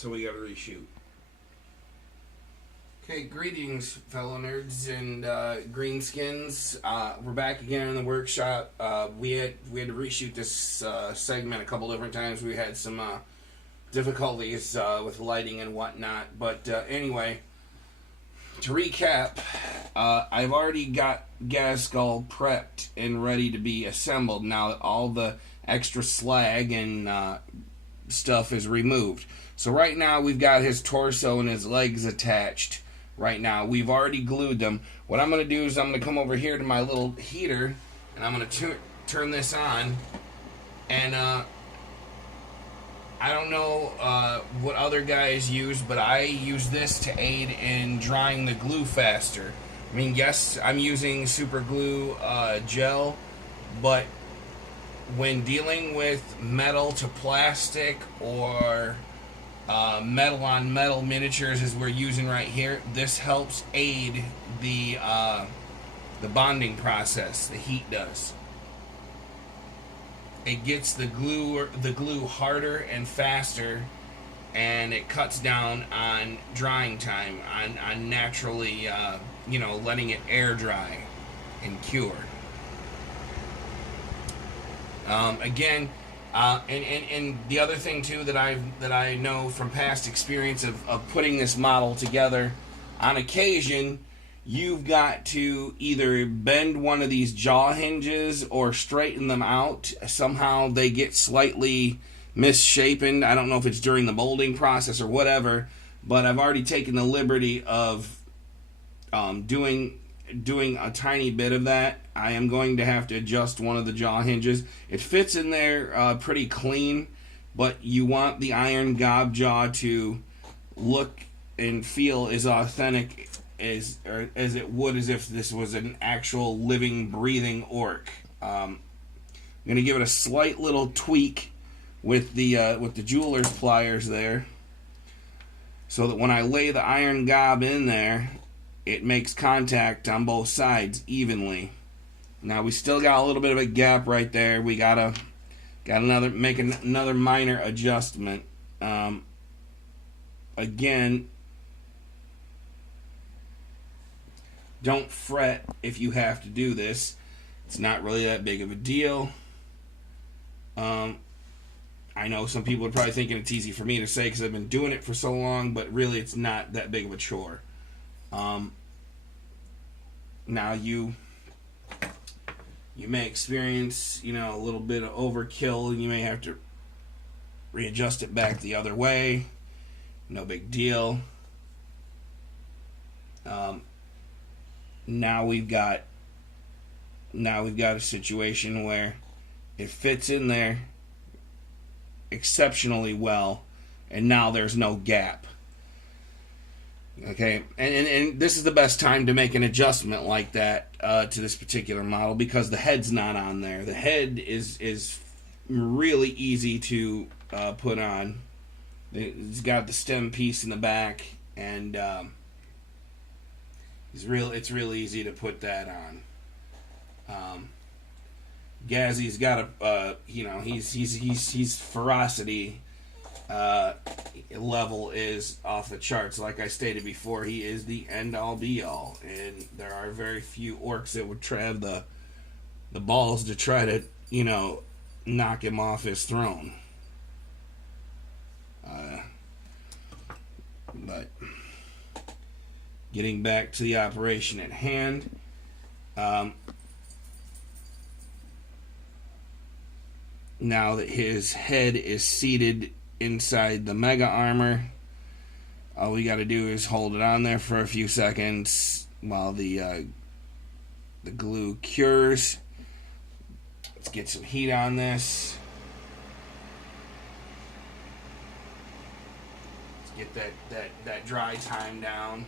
So we got to reshoot. Okay, greetings, fellow nerds and greenskins. We're back again in the workshop. We had to reshoot this segment a couple different times. We had some difficulties with lighting and whatnot. But anyway, to recap, I've already got ghazghkull prepped and ready to be assembled. Now all the extra slag and stuff is removed. So right now we've got his torso and his legs attached. Right now we've already glued them. What I'm going to do is I'm going to come over here to my little heater and I'm going to turn this on. And I don't know what other guys use, but I use this to aid in drying the glue faster. I mean, yes, I'm using super glue gel, but when dealing with metal to plastic or metal on metal miniatures as we're using right here, this helps aid the bonding process. The heat does. It gets the glue harder and faster, and it cuts down on drying time, on naturally letting it air dry and cure. Again, and the other thing too that I know from past experience of putting this model together, on occasion you've got to either bend one of these jaw hinges or straighten them out. Somehow they get slightly misshapen. I don't know if it's during the molding process or whatever, but I've already taken the liberty of doing a tiny bit of that. I am going to have to adjust one of the jaw hinges. It fits in there pretty clean, but you want the iron gob jaw to look and feel as authentic as it would as if this was an actual living, breathing orc. I'm going to give it a slight little tweak with the jeweler's pliers there, so that when I lay the iron gob in there, it makes contact on both sides evenly. Now we still got a little bit of a gap right there. We gotta make another minor adjustment. Again, don't fret if you have to do this. It's not really that big of a deal. I know some people are probably thinking it's easy for me to say because I've been doing it for so long, but really it's not that big of a chore. Now you may experience, a little bit of overkill. You may have to readjust it back the other way. No big deal. Now we've got a situation where it fits in there exceptionally well, and now there's no gap. Okay, and this is the best time to make an adjustment like that to this particular model, because the head's not on there. The head is really easy to put on. It's got the stem piece in the back, and it's real easy to put that on. Gazzy's got he's ferocity level is off the charts. Like I stated before, he is the end all be all, and there are very few orcs that would have the balls to try to knock him off his throne. But getting back to the operation at hand, now that his head is seated inside the mega armor, all we got to do is hold it on there for a few seconds while the glue cures. Let's get some heat on this. Let's get that dry time down.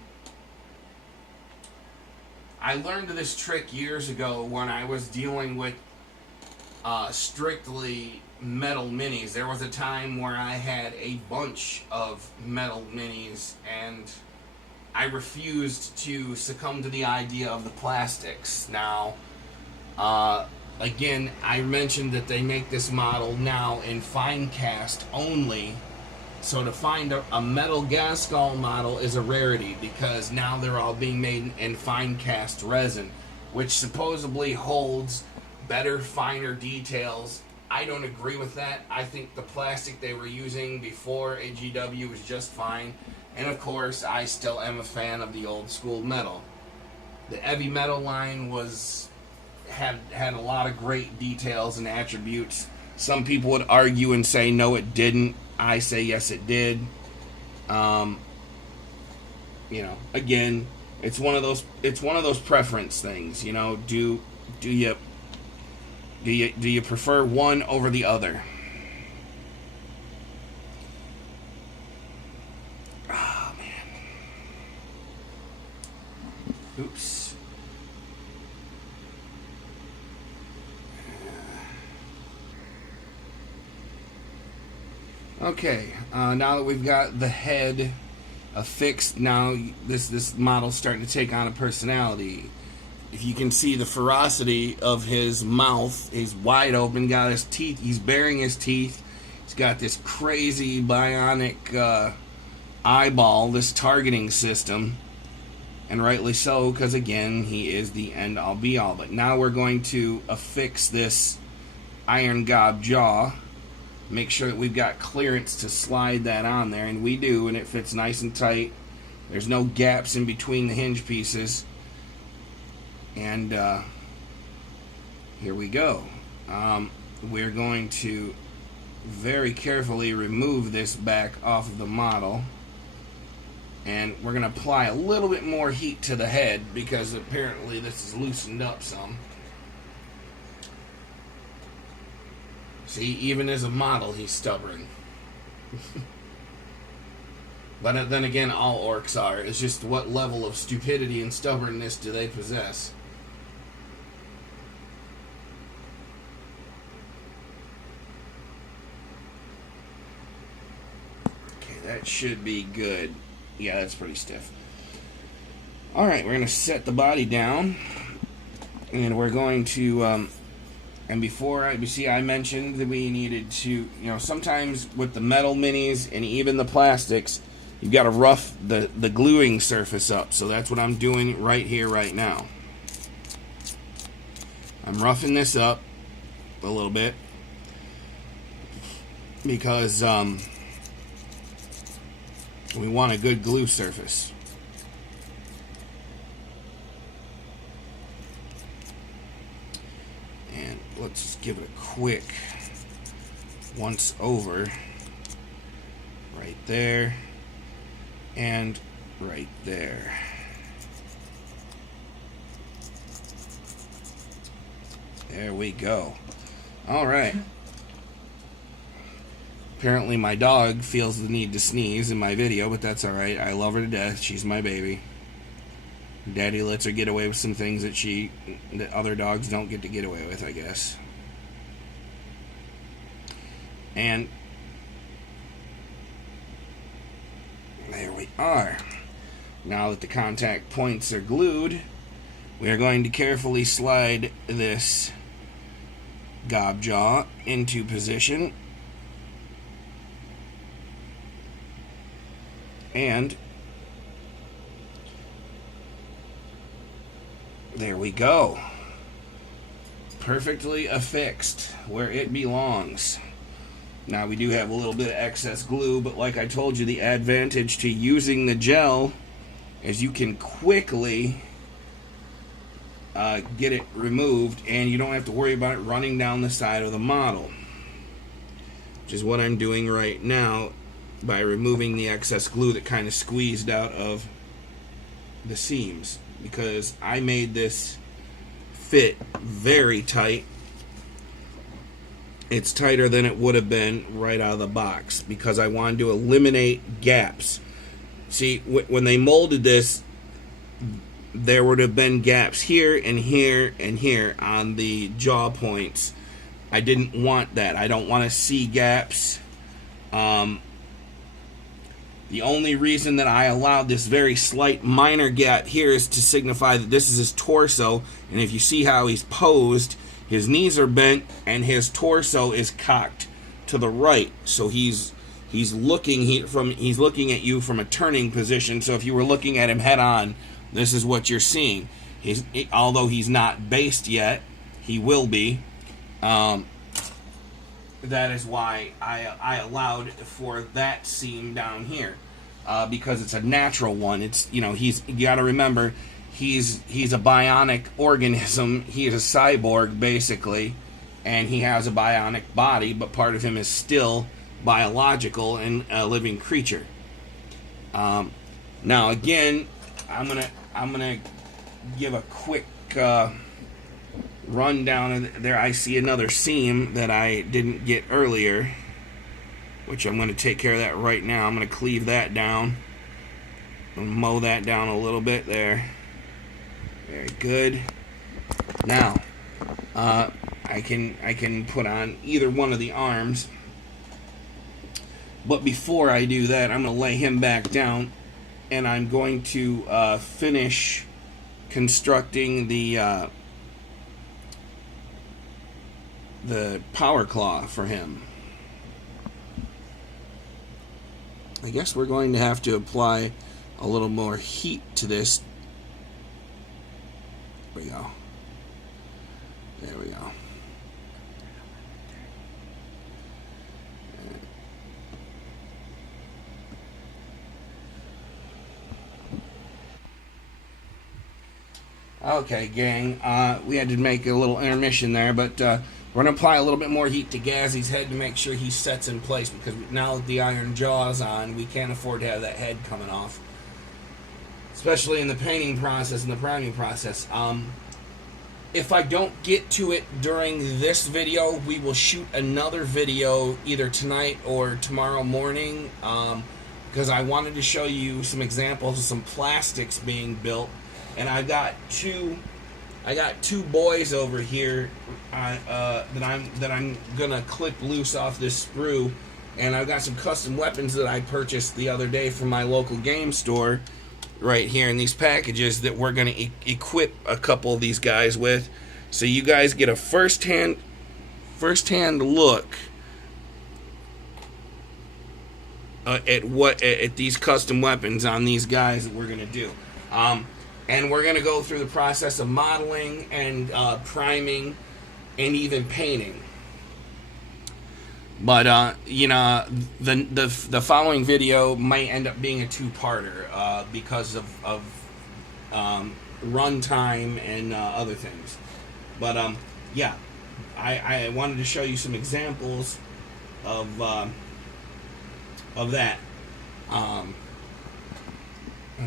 I learned this trick years ago when I was dealing with strictly metal minis. There was a time where I had a bunch of metal minis, and I refused to succumb to the idea of the plastics. Now, again, I mentioned that they make this model now in fine cast only, So to find a metal ghazghkull model is a rarity, because now they're all being made in fine cast resin, which supposedly holds better, finer details. I don't agree with that. I think the plastic they were using before AGW was just fine. And of course, I still am a fan of the old school metal. The heavy metal line had a lot of great details and attributes. Some people would argue and say no, it didn't. I say yes, it did. Again, it's one of those preference things. Do you prefer one over the other? Oh man. Oops. Okay, now that we've got the head affixed, now this model's starting to take on a personality. If you can see the ferocity of his mouth, he's wide open, got his teeth, he's baring his teeth. He's got this crazy bionic eyeball, this targeting system, and rightly so, because again, he is the end-all be-all. But now we're going to affix this iron gob jaw. Make sure that we've got clearance to slide that on there, and we do, and it fits nice and tight. There's no gaps in between the hinge pieces. And here we go. We're going to very carefully remove this back off of the model, and we're going to apply a little bit more heat to the head, because apparently this is loosened up some. See, even as a model, he's stubborn. But then again, all orcs are. It's just what level of stupidity and stubbornness do they possess? Okay, that should be good. Yeah, that's pretty stiff. Alright, we're going to set the body down. And we're going to... And before, I mentioned that we needed to, sometimes with the metal minis and even the plastics, you've got to rough the gluing surface up. So that's what I'm doing right here, right now. I'm roughing this up a little bit because we want a good glue surface. And let's just give it a quick once over right there and right there. There we go. All right. Apparently my dog feels the need to sneeze in my video, but that's all right. I love her to death. She's my baby. Daddy lets her get away with some things that other dogs don't get to get away with, I guess. And there we are. Now that the contact points are glued, we are going to carefully slide this gob jaw into position. And there we go. Perfectly affixed where it belongs. Now we do have a little bit of excess glue, but like I told you, the advantage to using the gel is you can quickly get it removed, and you don't have to worry about it running down the side of the model, which is what I'm doing right now by removing the excess glue that kind of squeezed out of the seams, because I made this fit very tight. It's tighter than it would have been right out of the box because I wanted to eliminate gaps. See, when they molded this, there would have been gaps here and here and here on the jaw points. I didn't want that. I don't want to see gaps. The only reason that I allowed this very slight minor gap here is to signify that this is his torso, and if you see how he's posed, his knees are bent and his torso is cocked to the right, so he's he's looking he's looking at you from a turning position. So if you were looking at him head on, this is what you're seeing. Although he's not based yet, he will be. That is why I allowed for that seam down here, because it's a natural one. It's, you got to remember, he's a bionic organism. He is a cyborg basically, and he has a bionic body, but part of him is still biological and a living creature. Now again, I'm gonna give a quick rundown. There I see another seam that I didn't get earlier, which I'm going to take care of that right now. I'm going to cleave that down and mow that down a little bit there. Very good. Now I can put on either one of the arms, but before I do that, I'm going to lay him back down, and I'm going to finish constructing the power claw for him. I guess we're going to have to apply a little more heat to this. There we go. There we go. Okay, gang, we had to make a little intermission there, but we're going to apply a little bit more heat to Gazzy's head to make sure he sets in place, because now that the iron jaw is on, we can't afford to have that head coming off, especially in the painting process and the priming process. If I don't get to it during this video, we will shoot another video either tonight or tomorrow morning, because I wanted to show you some examples of some plastics being built. And I got two boys over here that I'm gonna clip loose off this sprue, and I've got some custom weapons that I purchased the other day from my local game store, right here in these packages, that we're gonna equip a couple of these guys with, so you guys get a first-hand look at these custom weapons on these guys that we're gonna do. And we're going to go through the process of modeling and priming and even painting. But, the following video might end up being a two-parter because of run time and other things. But, yeah, I wanted to show you some examples of that.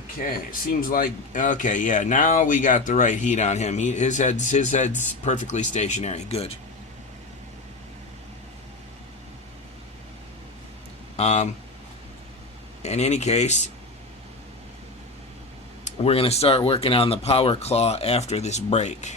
Okay, seems like, okay, yeah, now we got the right heat on him. His head's perfectly stationary. Good. In any case, we're going to start working on the power claw after this break.